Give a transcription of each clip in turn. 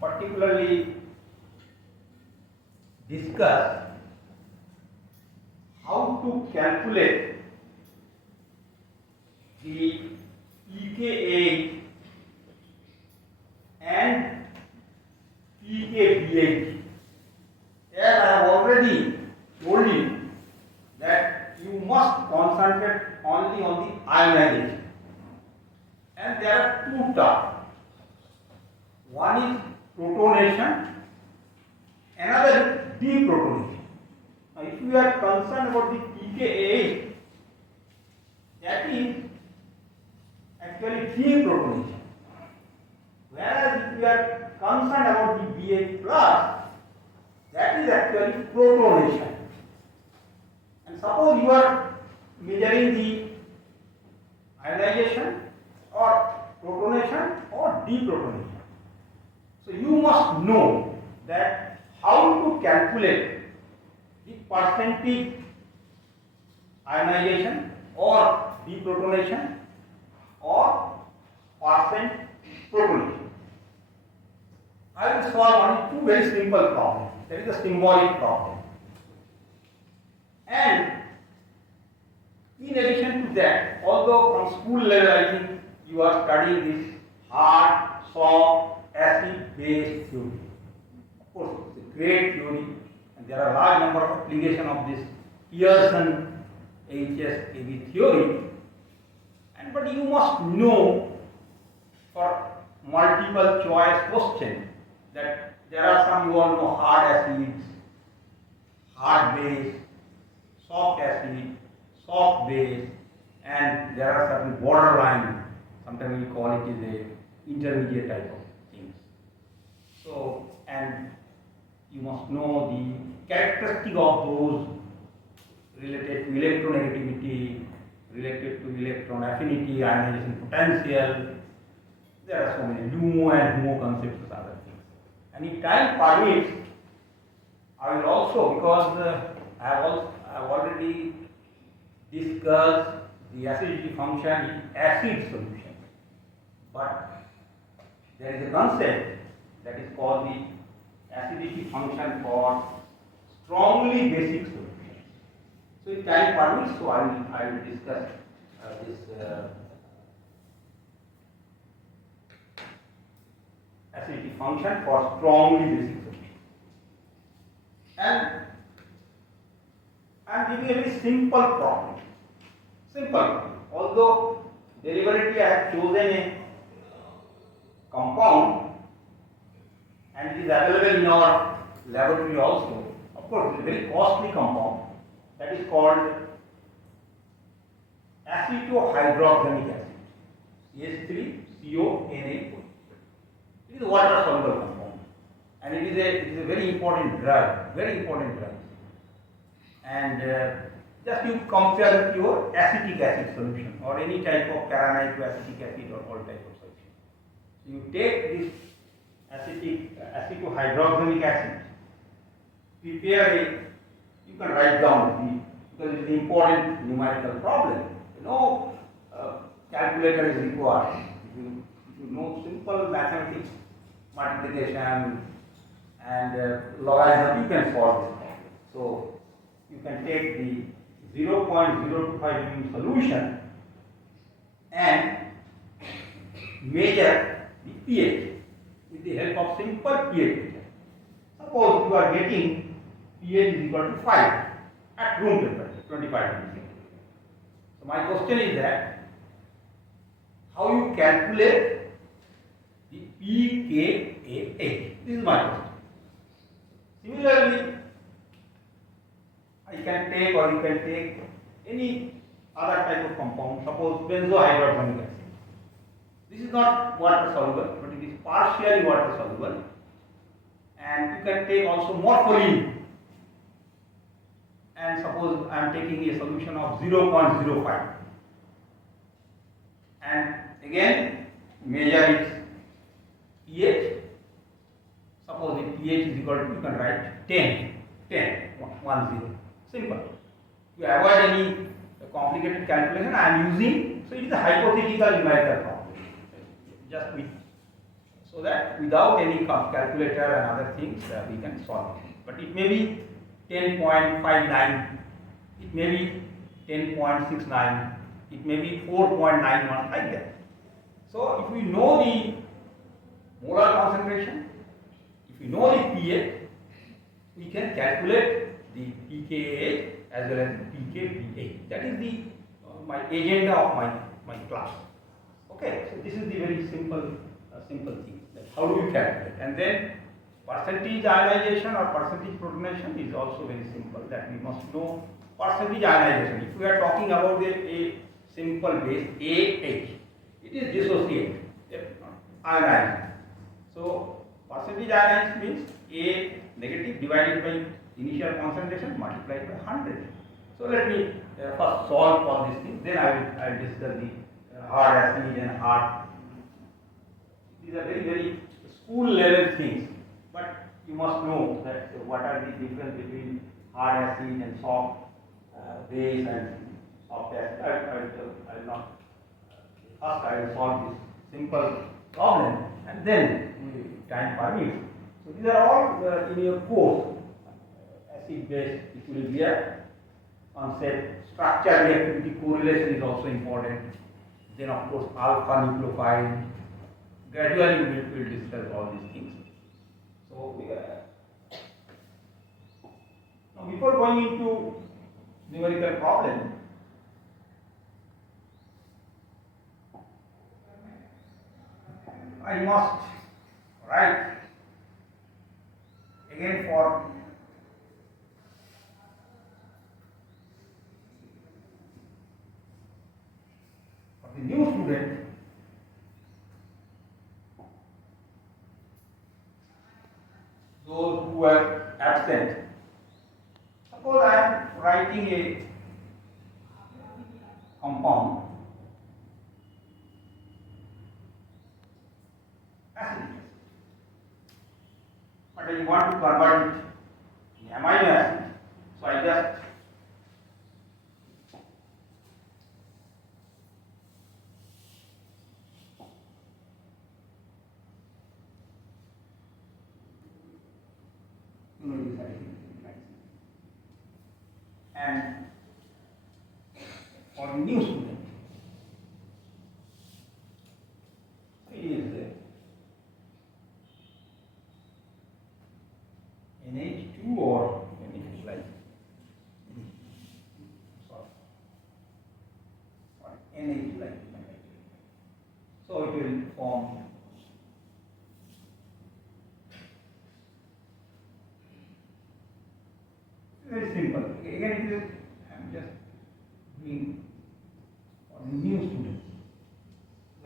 particularly discuss how to calculate the EKA and PKBH. As I have already told you that you must concentrate only on the ionization, and there are two terms. One is protonation, another is deprotonation. Now, if you are concerned about the pKa, that is actually deprotonation. Whereas if you are concerned about the BH plus, that is actually protonation. And suppose you are measuring the ionization or protonation or deprotonation. So you must know that how to calculate the percentage ionization or deprotonation or percent protonation. I will solve only two very simple problems. That is a symbolic problem. And in addition to that, although from school level I think you are studying this hard, soft, acid-base theory. Of course, it's a great theory, and there are a large number of applications of this Pearson HSAB theory. But you must know for multiple choice question that there are some, you all know, hard acids, hard base, soft acid, soft base, and there are certain borderline, sometimes we call it is a intermediate type of things. So, and you must know the characteristic of those related to electronegativity, related to electron affinity, ionization potential. There are so many LUMO and HUMO concepts and other things. And if time permits, I will also, because I have already discussed the acidity function in acid solution. But there is a concept that is called the acidity function for strongly basic solution. So if time permits, so I will discuss this acidity function for strongly basic solution. And I am giving a very simple problem. Although deliberately I have chosen a compound and it is available in our laboratory also. Of course, it is a very costly compound that is called acetohydroxamic acid, CH3CONA. It is a water soluble compound and it is a very important drug, And just you compare with your acetic acid solution or any type of carnitine to acetic acid or all type of solution. So you take this acetohydroxamic acid, prepare it, you can write down because it is an important numerical problem. No calculator is required. If you know simple mathematics, multiplication and logarithm, you can solve this problem. So you can take the 0.025 mm solution and measure the pH with the help of simple pH meter. Suppose you are getting pH is equal to 5 at room temperature, 25 degrees. So my question is that how you calculate the pKa? This is my question. Similarly, you can take any other type of compound, suppose benzohydroxamic acid. This is not water soluble, but it is partially water soluble. And you can take also morpholine. And suppose I am taking a solution of 0.05. And again, measure its pH. Suppose the pH is equal to, you can write 10, 10. Simple. To avoid any complicated calculation, I am using, so it is a hypothetical numerical problem. Just with so that without any calculator and other things we can solve it. But it may be 10.59, it may be 10.69, it may be 4.91, like that. So if we know the molar concentration, if we know the pH, we can calculate the pKa as well as the pKa. That is the my agenda of my class. Okay, so this is the very simple thing. That how do you calculate? And then percentage ionization or percentage protonation is also very simple. That we must know percentage ionization. If we are talking about a simple base AH, it is dissociated, ionized. So percentage ionized means A negative divided by initial concentration multiplied by 100. So let me first solve for this thing. Then I will discuss the hard acid and hard. These are very school level things, but you must know that what are the difference between hard acid and soft base and soft acid. I will not. First, I will solve this simple problem, and then time permits. So these are all in your course. Acid-base equilibria concept, structure reactivity correlation is also important. Then of course alpha nucleophile. Gradually we will discuss all these things. So now before going into numerical problem, I must write again for the new student. Those who are absent. Suppose I am writing a compound acetic acid, but I want to convert it in amino acid, so I just and for the new student, it is NH2 or NH like NH like. So it will form very simple. Again, it is, I am just doing for the new students.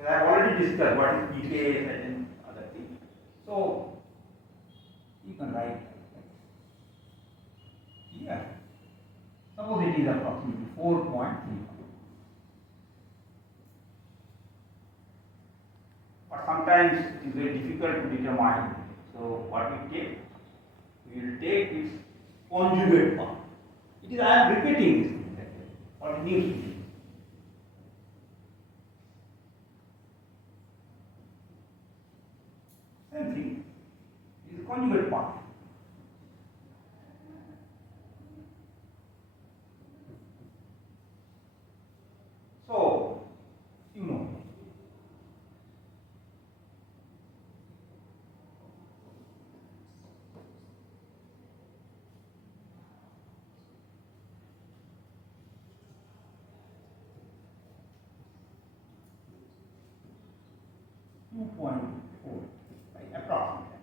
I have already discussed what is pKa and other things. So you can write here. Suppose it is approximately 4.3. But sometimes it is very difficult to determine. So what we take? We will take its conjugate form. It is, I am repeating this for the new student. Same thing, it is conjugate form. So, you know. Approximately,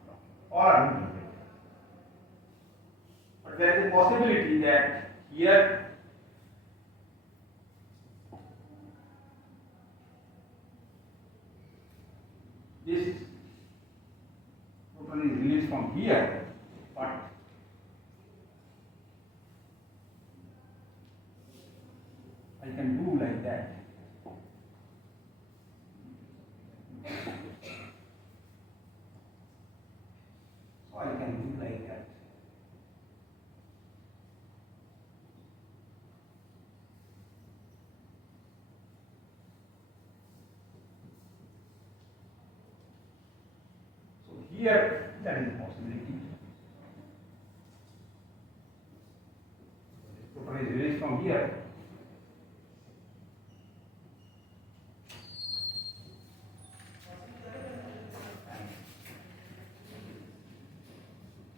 or but there is a possibility that here this proton is released from here, but I can do like that. So I can do like that. here that is a possibility. This proton is released from here.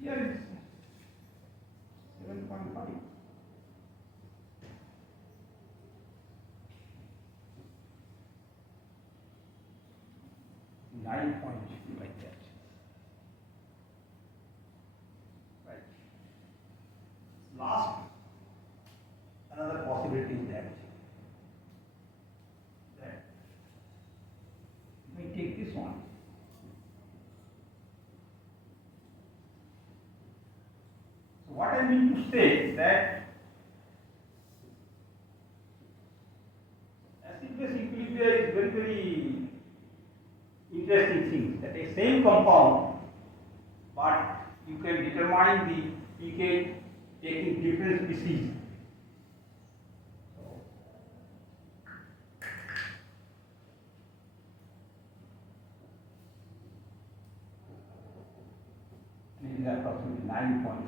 Here is 7.5. 9 points like that. Right. Last, another possibility is that we take this one. So what I mean to say is that acid-base equilibria is very interesting thing, that a same compound, but you can determine the pK taking different species. And it is approximately 9.7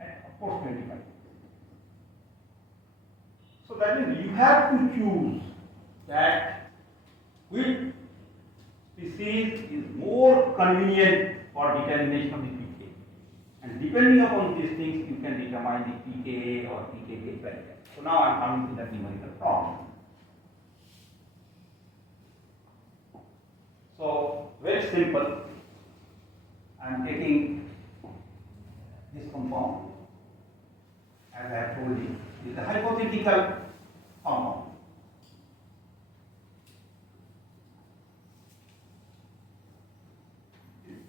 and of course 25. So that means you have to choose that which species is more convenient for determination of the pK, and depending upon these things you can determine the pKa or pKk like that. So now I am coming to the numerical problem. So very simple. I am taking this compound, as I have told you, it is a hypothetical compound.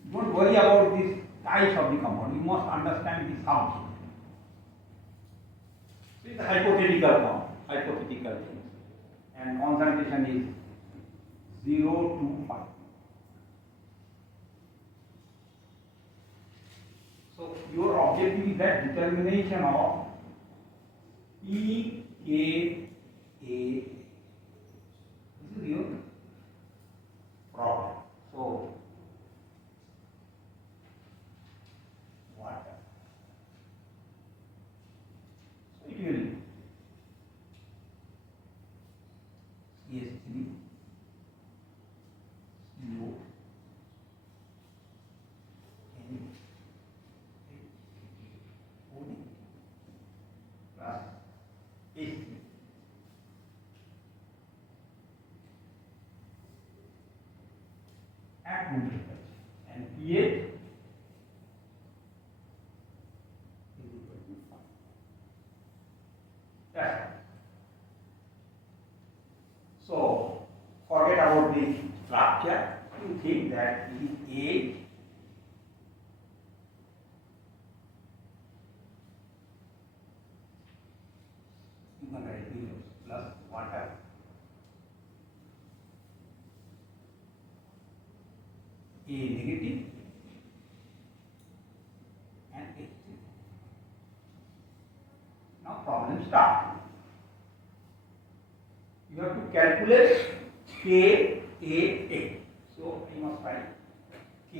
Don't worry about these types of the compound. You must understand the sums. So it's a hypothetical form, hypothetical thing, and concentration is 0 to 5. So your objective is that determination of pKa. This is your problem. So it will CH3 CO N OD plus H3. At room temperature, and pH so forget about the structure. You think that it is A, you can write B plus water A negative and H3. Now problem start. You have to calculate K-A-A. So I must write K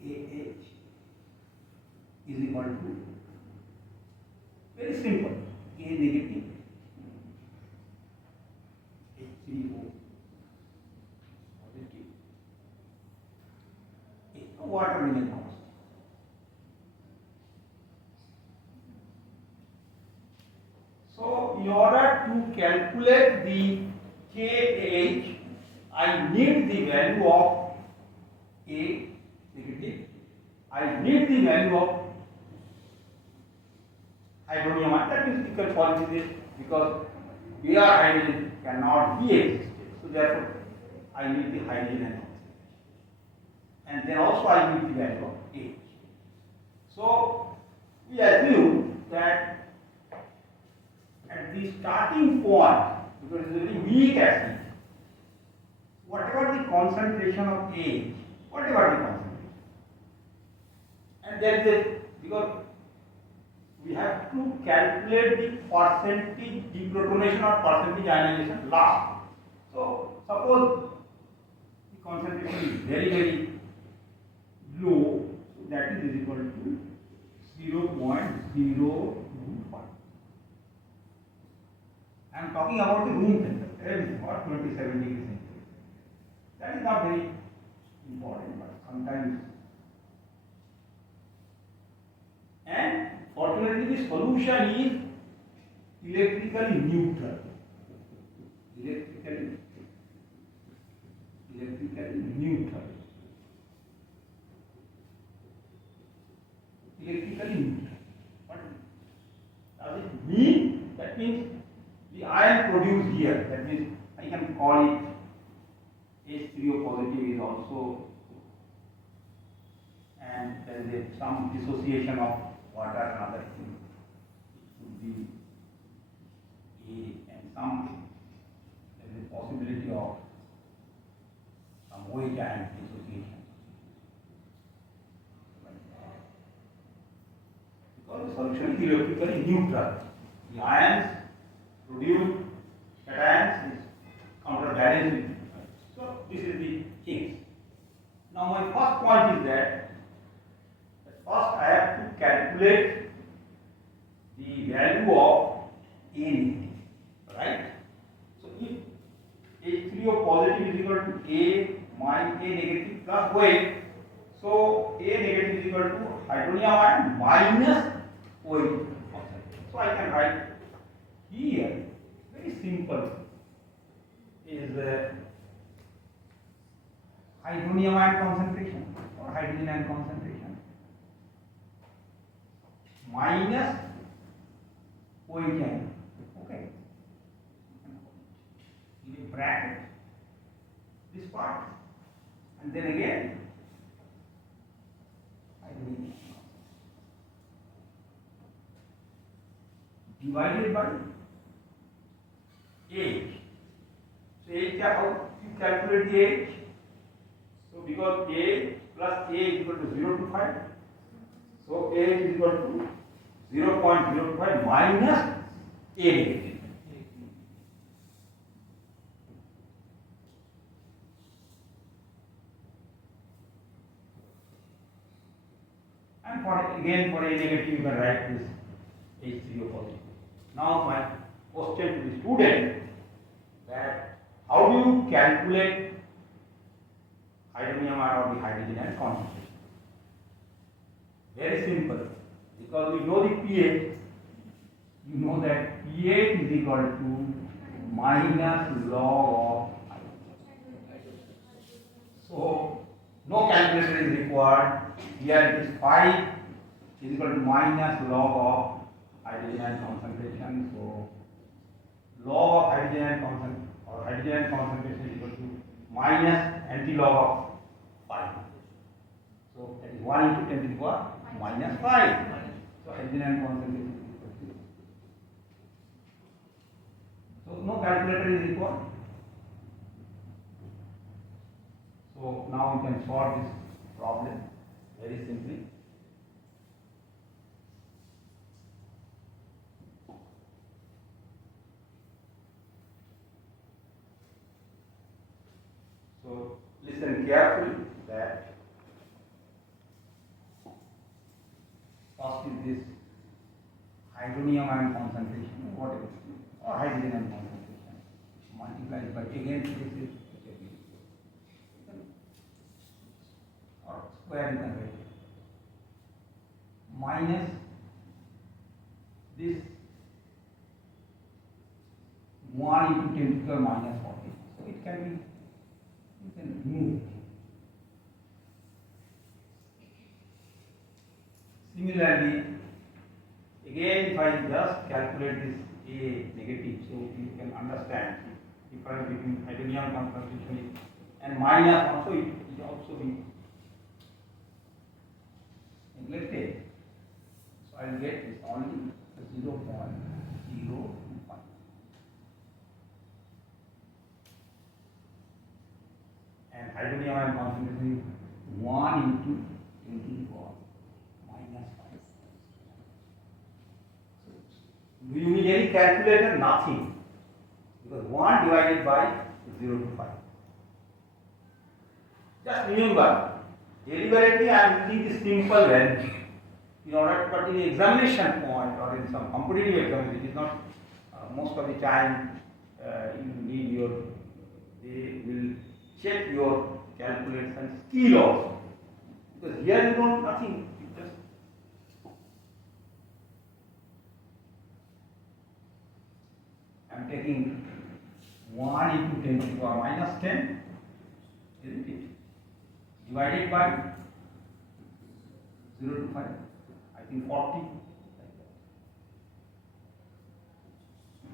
AH is equal to, very simple, A negative H3O positive, A water minimum. So in order to calculate the KH, I need the value of A negative, I need the value of hydronium ion, that is equal quantity, because bare hydrogen cannot be existed. So therefore I need the hydrogen ion, and then also I need the value of H. So we assume that at the starting point, because it is a very weak acid, whatever the concentration of A, whatever the concentration, and there is a, because we have to calculate the percentage deprotonation or percentage ionization last. So suppose the concentration is very, very low, so that is equal to 0.025. I am talking about the room temperature, or 27 degrees centigrade. That is not very important, but sometimes. And fortunately, the solution is electrically neutral. Electrically neutral. Electrically neutral. What does it mean? That means the ion produced here, that means I can call it H3O positive is also, and there is some dissociation of water and other things. It should be A, and some there is a possibility of some OH ion dissociation. Because the solution is electrically neutral. The ions produced cations is counterbalanced. So this is the case. Now my first point is that first I have to calculate the value of A negative, right? So if H3O positive is equal to A minus A negative plus OH, so A negative is equal to hydronium ion minus OH. So I can write here, very simple, is hydronium ion concentration or hydrogen ion concentration minus OH ion. Okay. In a bracket, this part, and then again hydrogen divided by H. So H, how you calculate the H? So because A plus A is equal to 0 to 5, so A is equal to 0.05 minus A negative. And for again for A negative you can write this H3O positive. Now my question to the student, that how do you calculate hydronium ion or the hydrogen ion concentration? Very simple, because we know the pH. You know that pH is equal to minus log of hydrogen. So no calculation is required. Here it is 5 is equal to minus log of hydrogen ion concentration. So log of hydrogen ion concentration is equal to minus anti-log of 5. So that is 1 into 10 to the power minus 5. So hydrogen ion concentration is equal to. So no calculator is required. So now we can solve this problem very simply. So listen carefully that first is this hydronium ion concentration, whatever, or hydrogen ion concentration, multiplied by again this is or square you can write minus this 1 into 10 to the power minus 40. So it can be, you can move. Similarly, again if I just calculate this A negative, so you can understand difference between hydronium concentration and minus also it also be neglected. So I will get this only 0.025. And hydronium ion concentration is 1 into 10 to the power minus 5. So do you need any calculator? Nothing. Because 1 divided by 0 to 5. Just remember, deliberately I am using this simple value in order, but in the examination point or in some competitive exam, it is not most of the time you need your, they will check your calculation skill also. Because here you don't nothing, you just I am taking 1 into 10 to the power minus 10, isn't it? Divided by 0 to 5, I think 40.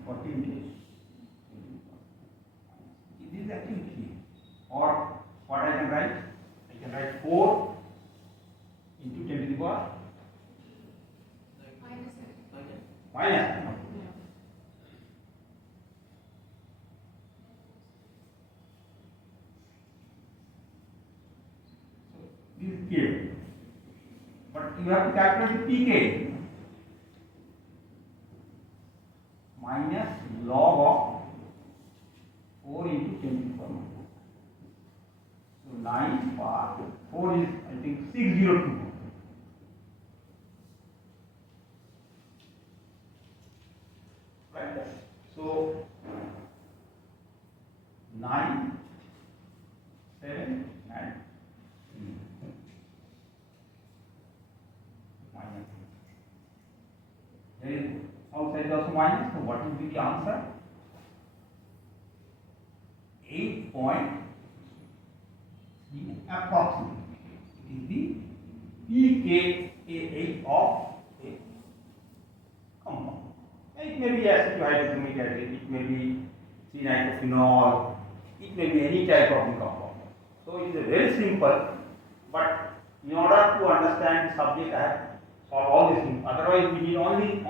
40 into this is actually key. Or what I can write? I can write 4 into 10 to the power minus. This is K. But you have to calculate the pK. Minus log of 4 into 10 to the power. So 9 power 4 is I think 602. Right. So 9, 7 and minus. There is outside also minus, so what will be the answer? 8 point approximately. It is the pKa of a compound. It may be acetic hydrochloric acid, it may be 3-nitrophenol, it may be any type of compound. So it is a very simple, but in order to understand the subject, I have solved all these things. Otherwise, we need only the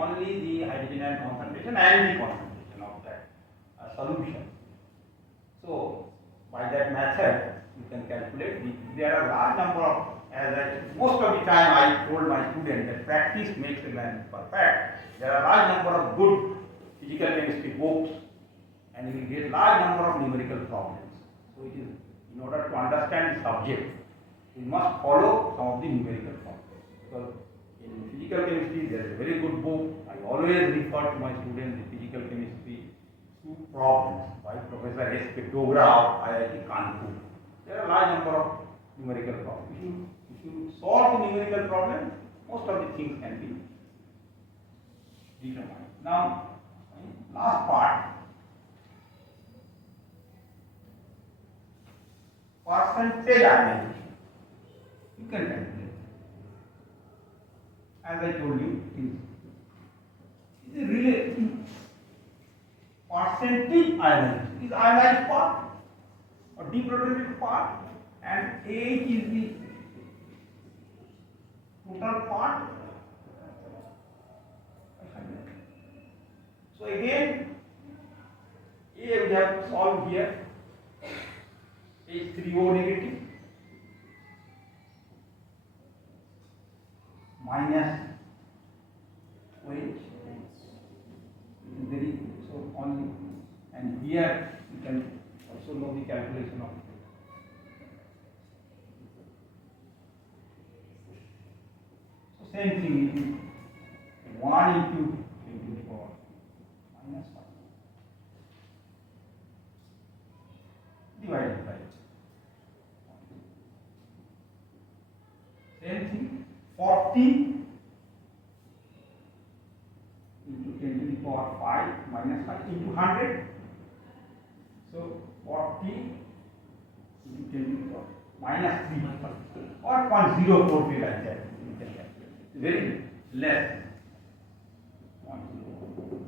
hydrogen ion concentration and the concentration of that solution. So by that method, you can calculate. There are a large number of, most of the time I told my students that practice makes a man perfect. There are a large number of good physical chemistry books, and you will get large number of numerical problems. So it is, in order to understand the subject, you must follow some of the numerical problems. Because in physical chemistry, there is a very good book. I always refer to my students the physical chemistry 2 problems by Professor S.K. Dogra of IIT Kanpur. There are a large number of numerical problems. If you solve the numerical problem, most of the things can be determined. Now, last part, percentage ionization. You can calculate. As I told you, it is really percentage ionization is ionized part or deprotonated part, and H is the total part. So again, A we have solved here. H3O negative minus OH. Very so only, and here you can also know the calculation of. So same thing, it is 1 into 10 to the power minus 1 divided by. Same thing, 40 into 10 to the power 5 minus 5 into 100. So 40 into 10 to the power minus 3 or 0.043 like that. Very less. 0.0.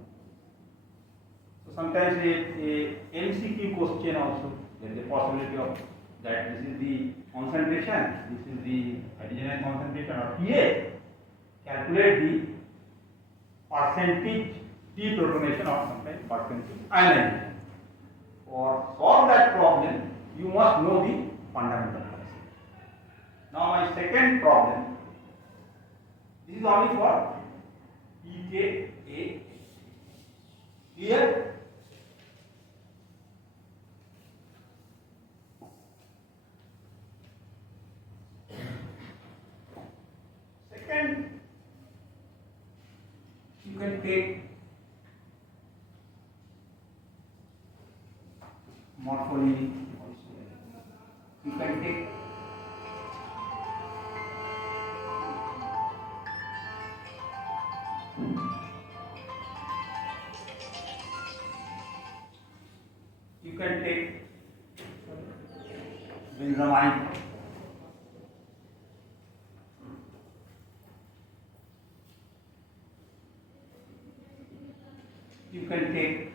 So sometimes a M.Sc question also, there is a possibility of that this is the concentration, this is the hydrogen concentration or pH. Calculate the percentage deprotonation or sometimes percentage ionization. For solve that problem, you must know the fundamental concept. Now my second problem, this is only for pKa. Clear? take morphology also. You can take benzamide. You can take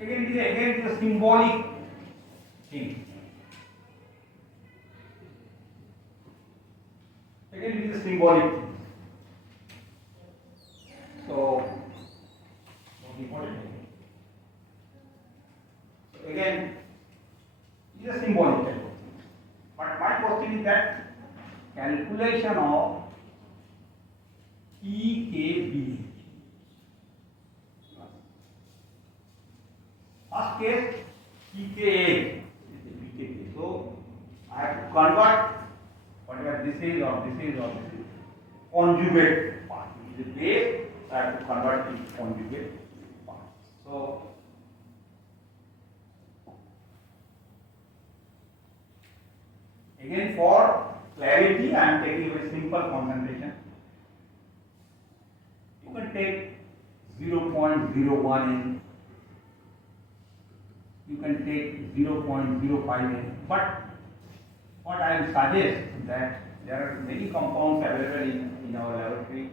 again it is a symbolic thing. Again it is a symbolic thing. So again it is a symbolic type of thing. But my question is that calculation of EKB. First case EKA. So I have to convert whatever this is or this is or this is conjugate part. It is a base, so I have to convert it to conjugate part. So again for clarity I am taking a very simple concentration. You can take 0.01 in, you can take 0.05 in, but what I will suggest that there are many compounds available in our laboratory,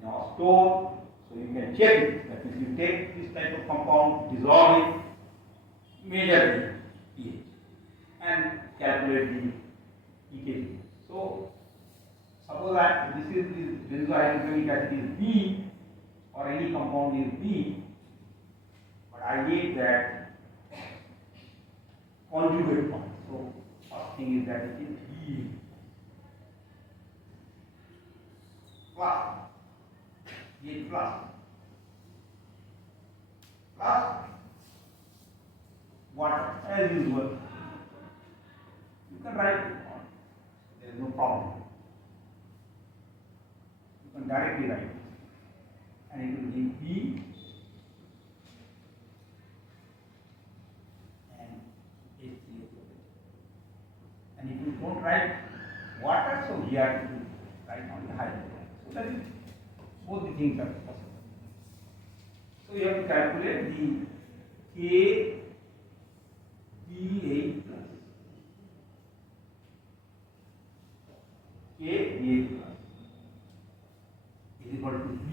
in our store, so you can check it. That means you take this type of compound, dissolve it, measure the pH, and calculate the EKG. So suppose that this is benzohydrochloric acid is B, or any compound is B, but I need that conjugate form. So first thing is that it is B plus B plus water as usual. You can write it on. There is no problem. You can directly write it. And it will give B and HCl. And if you don't write water, so here you write only hydrogen. So that is both the things are possible. So you have to calculate the KBA plus KBA plus is equal to B.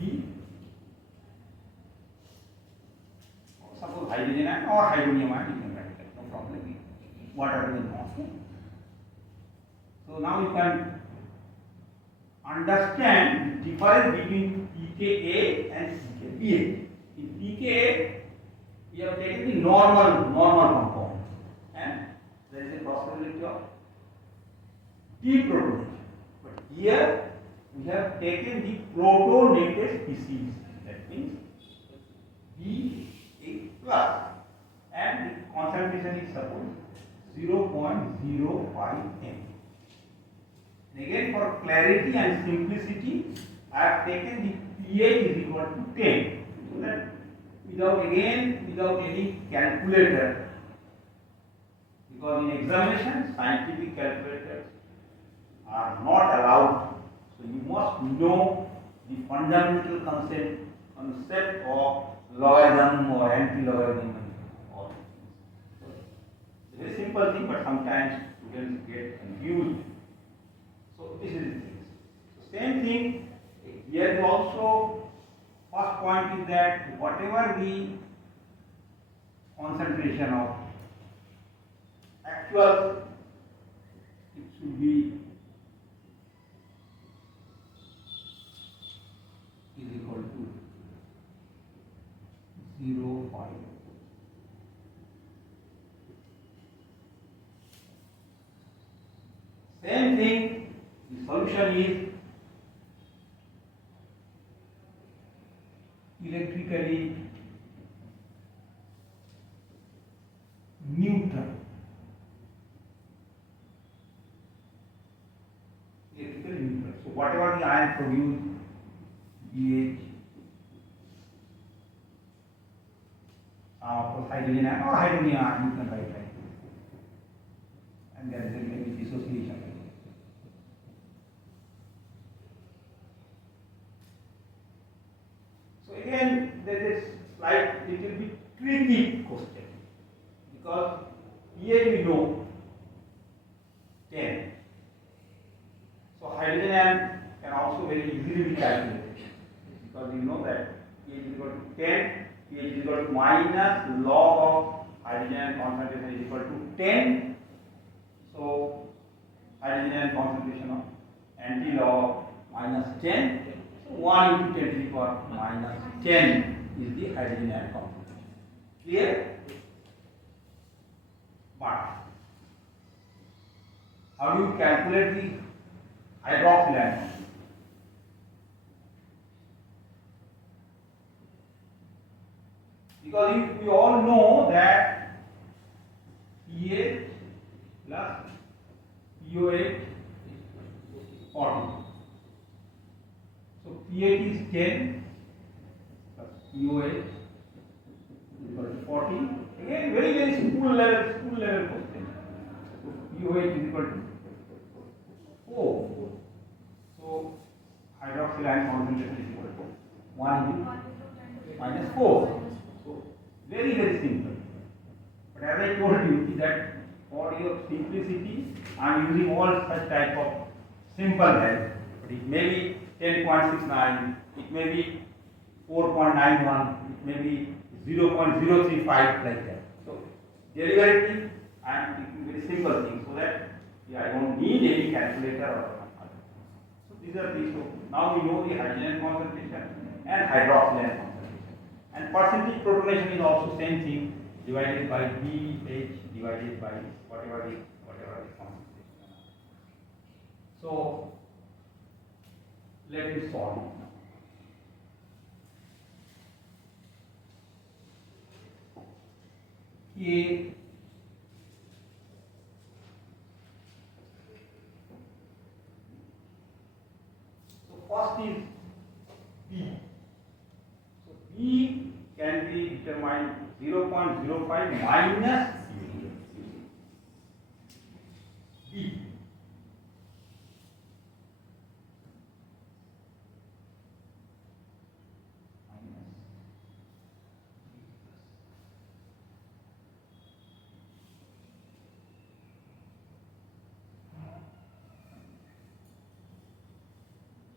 Suppose hydrogen ion or hydronium ion, you can write that, no problem. Water will not. So now you can understand the difference between pKa and pKba. In pKa, we have taken the normal compound, and there is a possibility of deprotonation. But here we have taken the protonated species. That means B8 plus, and the concentration is suppose 0.05 m. And again for clarity and simplicity, I have taken the pH is equal to 10, so that without any calculator, because in examination scientific calculators are not allowed, so you must know the fundamental concept of logarithm or anti-logarithm. It's a very simple thing, but sometimes students get confused. So this is the thing. So same thing here is also. First point is that whatever the concentration of actual, it should be is equal to 0.5. Same thing, the solution is electrically neutral. So whatever the ion produced, pH, of course hydrogen ion or hydrogen ion you can write like this. And there is a maybe dissociation. So again there is slight little bit tricky question because pH we know 10. So hydrogen ion can also very easily be calculated because we know that pH is equal to 10, pH is equal to minus log of hydrogen ion concentration is equal to 10. So hydrogen ion concentration of anti-log minus 10. So 1 into 10 to the power minus 10 is the hydrogen ion concentration. Clear? But how do you calculate the hydroxyl ion concentration? Because we all know that pH plus pOH 40. So pH is 10 plus pOH is equal to 40. Again, very school level question. So pOH is equal to 4. So hydroxyl ion concentration is equal to 1 into minus 4. So very simple. But as I told you that for your simplicity, I am using all such type of simple values. But it may be 10.69, it may be 4.91, it may be 0.035 like that. So derivative, I am taking very simple things so that I don't need any calculator or other. So these are these. So now we know the hydrogen concentration and hydroxyl ion concentration. And percentage protonation is also same thing, divided by pH divided by whatever the concentration. So let me solve it now. K so first is B. So B can be determined 0.05 minus B.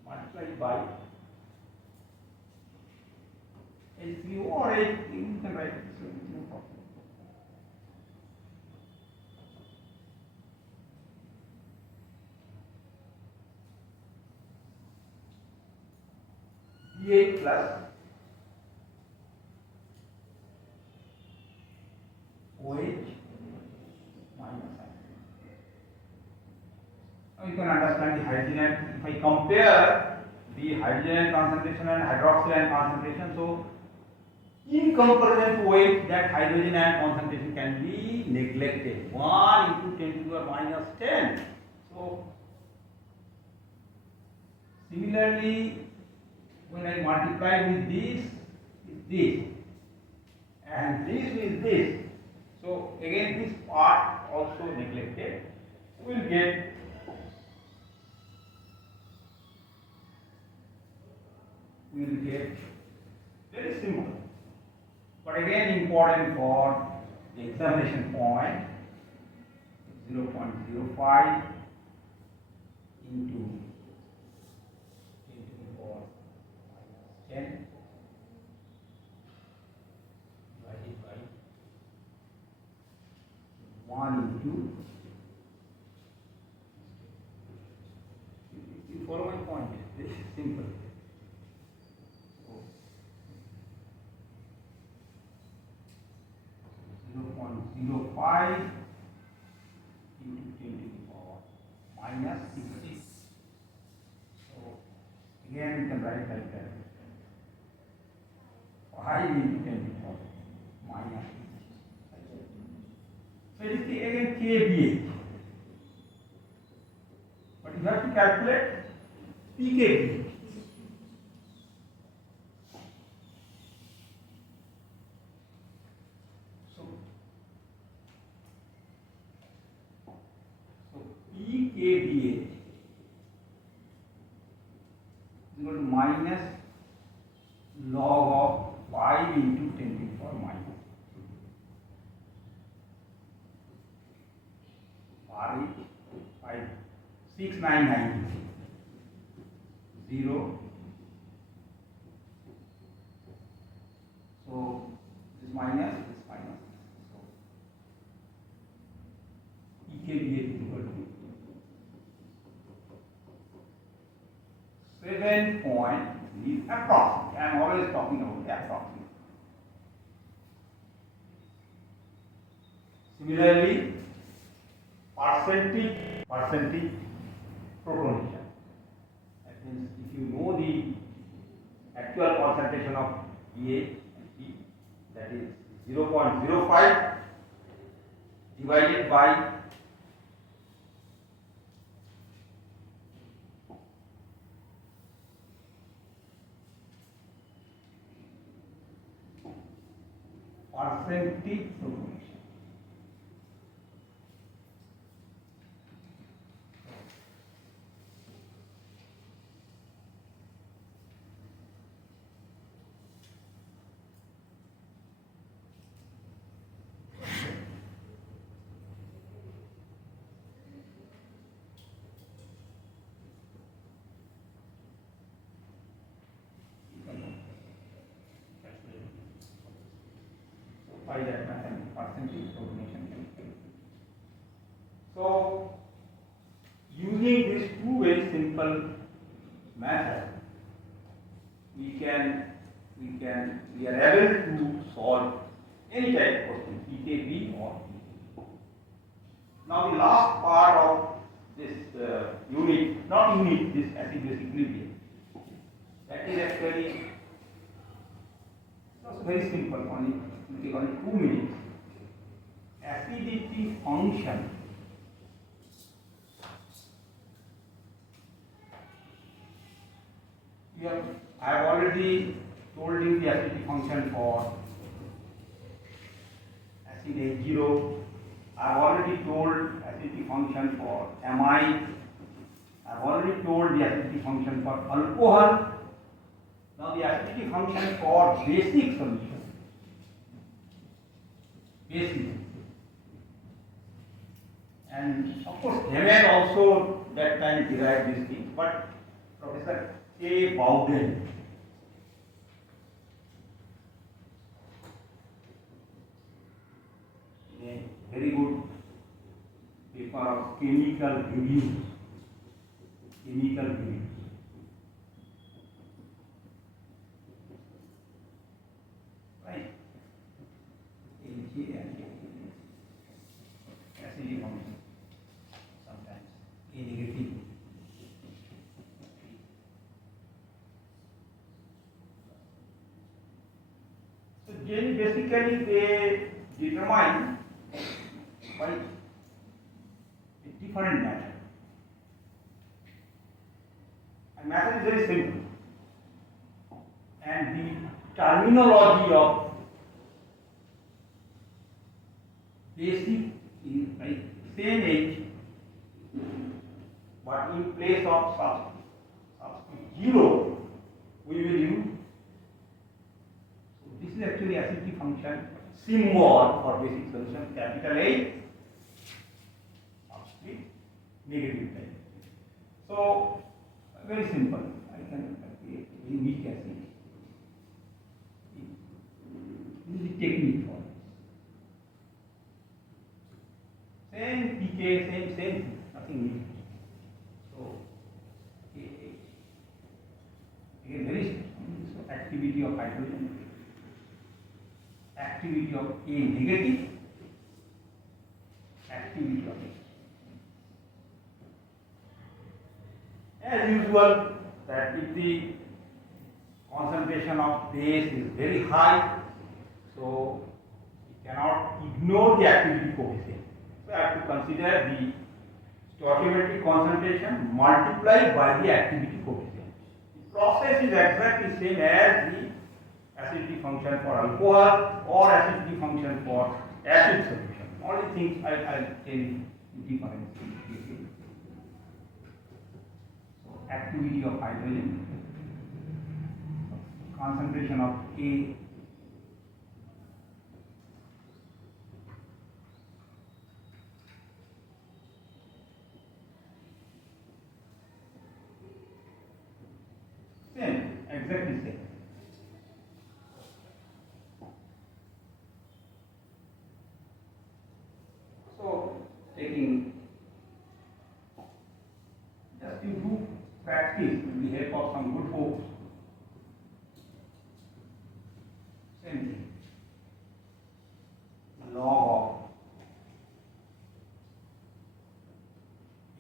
Multiplied by HCO or H, you can write it, so no problem. BA plus OH minus I. Now you can understand the hydrogen. If I compare the hydrogen concentration and hydroxyl ion concentration, so in comparison to OH, that hydrogen ion concentration can be neglected. 1 into 10 to the power minus 10. So similarly, when I multiply with this, and this with this, so again this part also neglected, we will get very simple, but again important for the examination point, 0.05 into 10 to the power minus 10 divided by 1 into, you follow my point, this is simple. 0.05 into 10 to the power minus 6. So again we can write like that. 5 into 10 to the power minus 6. So it is again kBH. But you have to calculate pKb. 5 6 9 9 0. So this minus. So EQUILIBRIA is equal to 7 point is approximate. I am always talking about the approximate. Similarly, percentage protonation. That means if you know the actual concentration of Pa and P, that is 0.05 divided by percentage protonation. By that method, percentage protonation. So, using these two very simple methods, we are able to solve any type of question, PKB or PK. Now, the last part of this this acid-base equilibrium, that is actually also very simple. It will take only 2 minutes. Acidity function I have already told you the acidity function for acid H0. I have already told acidity function for amide. I have already told the acidity function for alcohol. Now the acidity function for basic solution. And of course, Hammond also that time derived this thing, but Professor K.Ghosh in a very good paper of chemical reviews. Right? Acidity function, sometimes A negative. So basically they determine by a different method. And method is very simple. And the terminology of basic is like same age, but in place of substitute 0, we will use. So this is actually acidity function symbol for basic solution, capital A, substitute negative type. So very simple. I can create a weak acid. This is the technique for this. Same pK, same thing, nothing new. So, again, very simple. So, activity of hydrogen, activity of A negative, activity of H. As usual, that if the concentration of base is very high, so we cannot ignore the activity coefficient. So I have to consider the stoichiometric concentration multiplied by the activity coefficient. The process is exactly same as the acidity function for alcohol or acidity function for acid solution. Only things I will tell you the difference. So activity of hydrogen, concentration of A exactly same. So taking just you do practice with the help of some good books. Same thing. Log of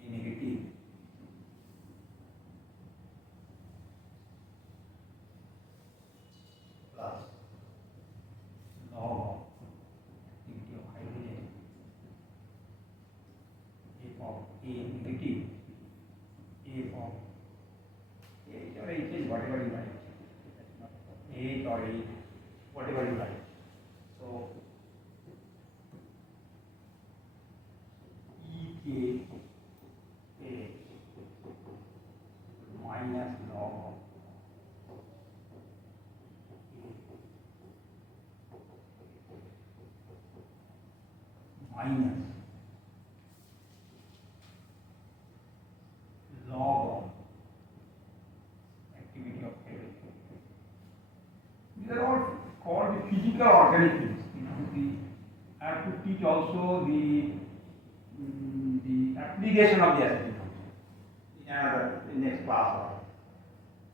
a negative plus log of activity of hydrogen f of a negative f of H or H is whatever you like. H or H, whatever you like. So EK a minus log of minus log of activity of hydrogen. These are all called the physical organic things. I have to teach also the application of the acidic function in next class.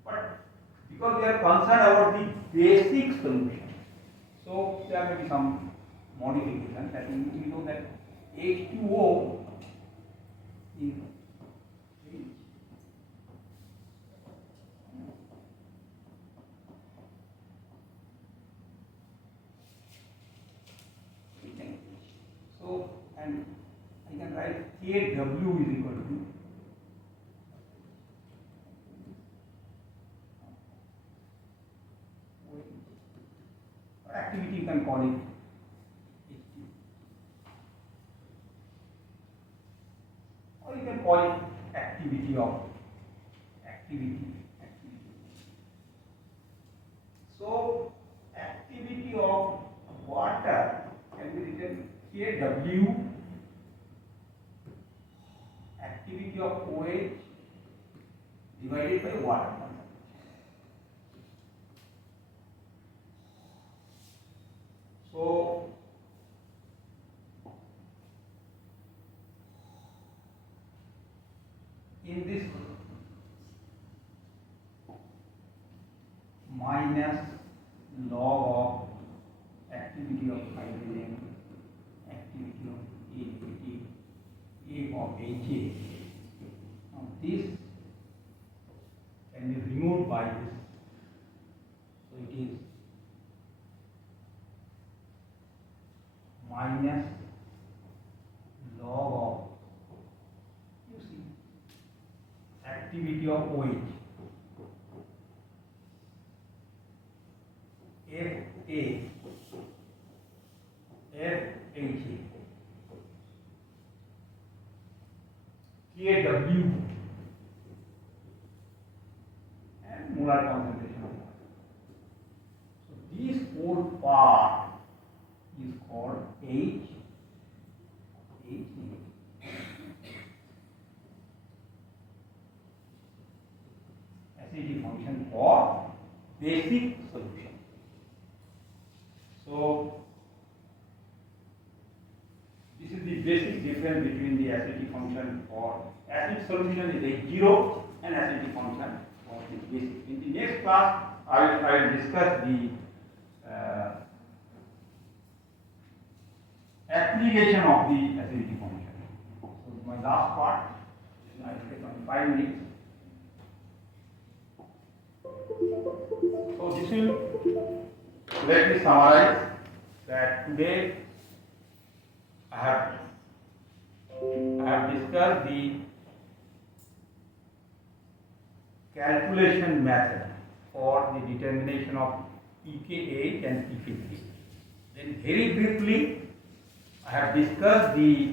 But because we are concerned about the basic solution, so there may be some modifications. I think we know that H2O is so, and I can write Kw is equal to activity, you can call it HT, or you can call it activity of activity. So activity of water can be written Kw, activity of OH divided by water concentration. So in this minus log of activity of hydrogen, activity of A negative, A of HA. Now this can be removed by this. So it is minus log of, you see, activity of OH, FA, FHA, KW, and molar concentration of water. So this whole part is called H negative. Acidity function for basic solution. So this is the basic difference between the acidity function for acid solution is H0 and acidity function for the basic. In the next class, I will discuss the application of the acidity function. So my last part, I will take on 5 minutes. So this will, let me summarize that today I have discussed the calculation method for the determination of pKa and pKb. Then very briefly I have discussed the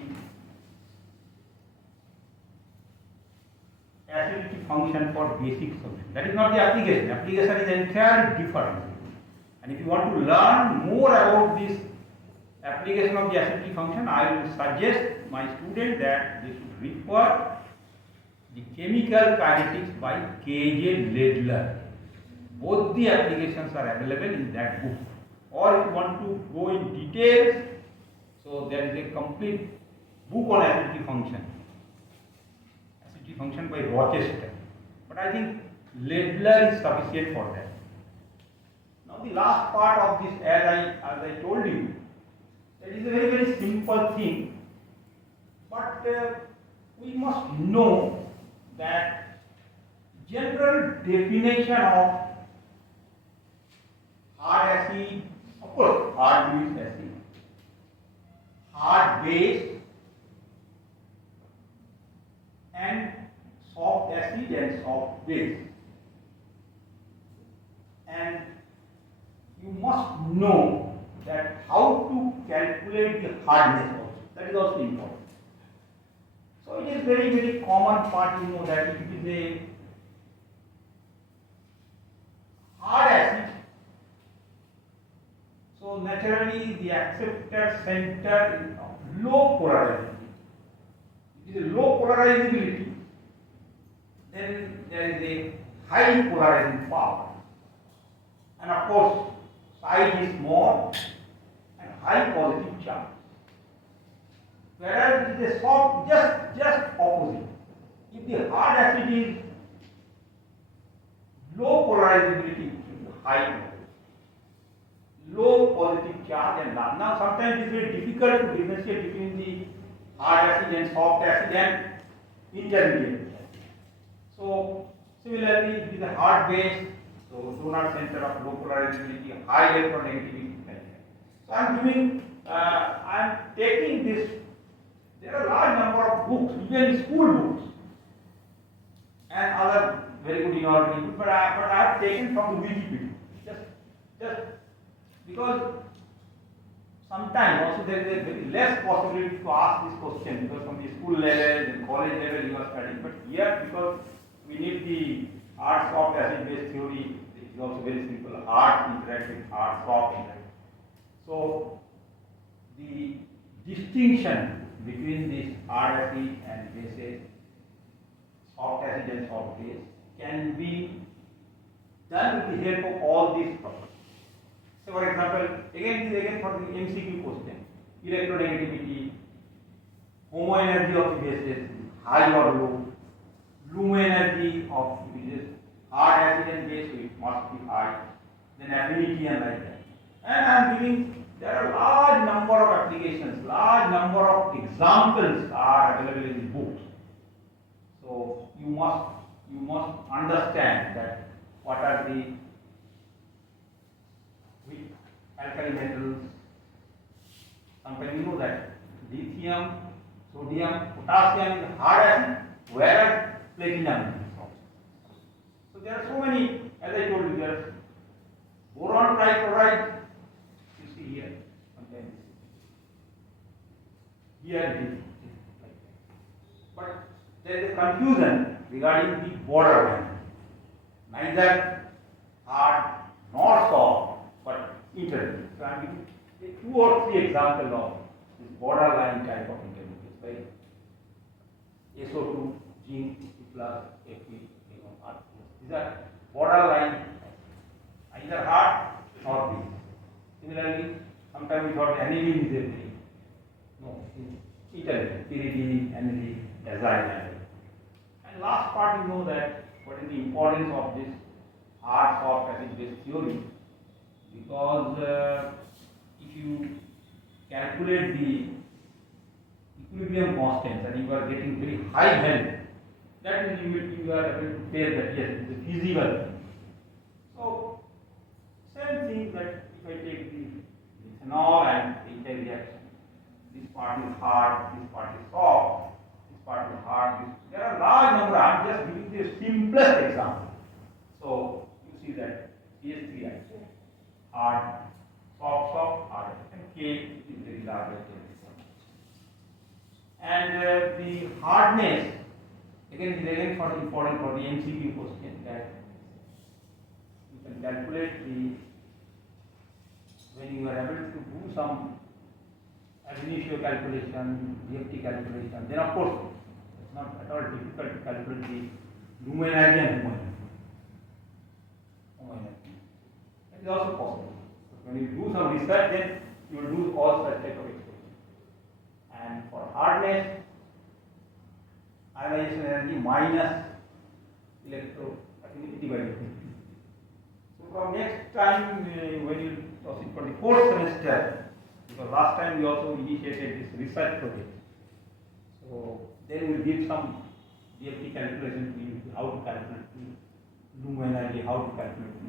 acidity function for basic solution. That is not the application. Application is entirely different. And if you want to learn more about this application of the acidity function, I will suggest my student that they should refer the chemical kinetics by K.J. Ledler. both the applications are available in that book. Or if you want to go in details, so there is a complete book on acidity function. Acidity function by Rochester. But I think Ledler is sufficient for that. Now the last part of this, as I told you, it is a very, very simple thing. But we must know that general definition of hard acid, of course, hard means acid, hard base, and soft acid and soft base. And you must know that how to calculate the hardness also. That is also important. So it is very, very common part, you know, that if it is a hard acid, so naturally the acceptor center is of low polarizability. If it is a low polarizability, then there is a high polarizing power. And of course, size is small and high positive charge. Whereas it is a soft, just opposite. If the hard acid is low polarizability, it should be high low positive charge and none. Now sometimes it is very difficult to differentiate between the hard acid and soft acid and intermediate. So similarly, it is a hard base, so donor center of low polarizability, high electronegativity. So I am taking this. There are a large number of books, even school books, and other very good inorganic books, but I have taken from the Wikipedia. Just because sometimes also there is a very less possibility to ask this question, because from the school level and college level you are studying, but here because we need the hard soft acid base theory, it is also very simple, hard interact with hard, soft interact. So the distinction between this hard acid and bases, soft acid and soft base, can be done with the help of all these properties. So for example, again for the M.Sc question, electronegativity, homoenergy of the bases, high or low, Lume energy of bases, hard acid and base, so it must be high, then affinity and like that. And I am giving, there are large number of applications, large number of examples are available in the books. So you must understand that what are the weak alkali metals. Sometimes you know that lithium, sodium, potassium is hard acid, whereas platinum is soft. So there are so many, as I told you, there is boron trichloride. You see here, sometimes here it is like that. But there is a confusion regarding the borderline. Neither hard nor soft, but intermediate. So I am giving 2 or 3 examples of this borderline type of intermediates, right? SO2, zinc, plus, Fe, these are borderline, either hard or weak. Similarly, sometimes we thought aniline is a thing. No, intermediate, pyridine, aniline, azidyl. And last part, you know that what is the importance of this hard soft acid base theory, because if you calculate the equilibrium constants and you are getting very high health, that means you are able to say that yes, it is feasible. So same thing that if I take the ethanol and the reaction, this part is hard, this part is soft, this part is hard. There are large number. I am just giving the simplest example. So you see that PS3 reaction, hard, soft, hard, and K is very large. And the hardness again is important for the M.Sc question, that you can calculate when you are able to do some ab initio calculation, DFT calculation, then of course it's not at all difficult to calculate the Lume energy and homoenergy. That is also possible. So when you do some research, then you will do all such type of experiments. And for hardness, ionization energy minus electroaffinity by density. So from next time when you proceed for the fourth semester, because last time we also initiated this research project. So then we will give some DFT calculation to you, how to calculate the loom energy, how to calculate